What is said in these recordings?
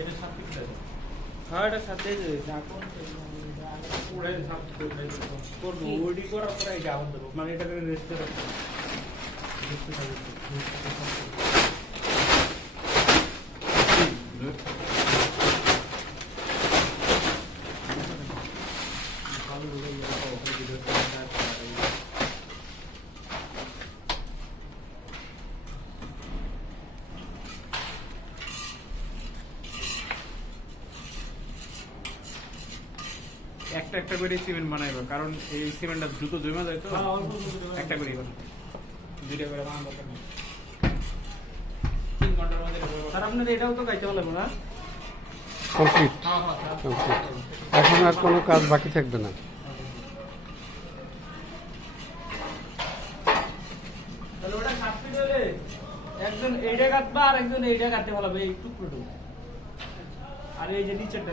এটা 7 ফিট আছে। হ্যাঁ এটা সাথে এখন পুরাই 7 ফিট করবো ওডি করার পরে এই যাওয়ার দেবো মানে এটাকে রেস্টে রাখবো একটা একটা করে সিমেন্ট বানাইবো কারণ এই সিমেন্টটা দ্রুত জমে যায় তো একটা করে বানাবো দুইটা করে বানাবো দরকার নেই 3 ঘন্টার মধ্যে আর আপনাদের এটাও তো গাইতে পারলাম না কমপ্লিট হ্যাঁ কমপ্লিট এখন আর কোনো কাজ বাকি থাকবে না তাহলে ওটা 7 ফিট হলে একজন এইটা কাটবা আর একজন এইটা কাটতে ভালো এই টুকরোটু আর এই যে নিচেরটা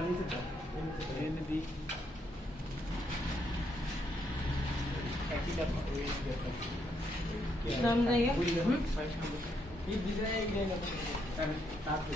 এই দি একই কাটবা ওই দাম নাই এই ডিজাইন এই ডিজাইন তারপর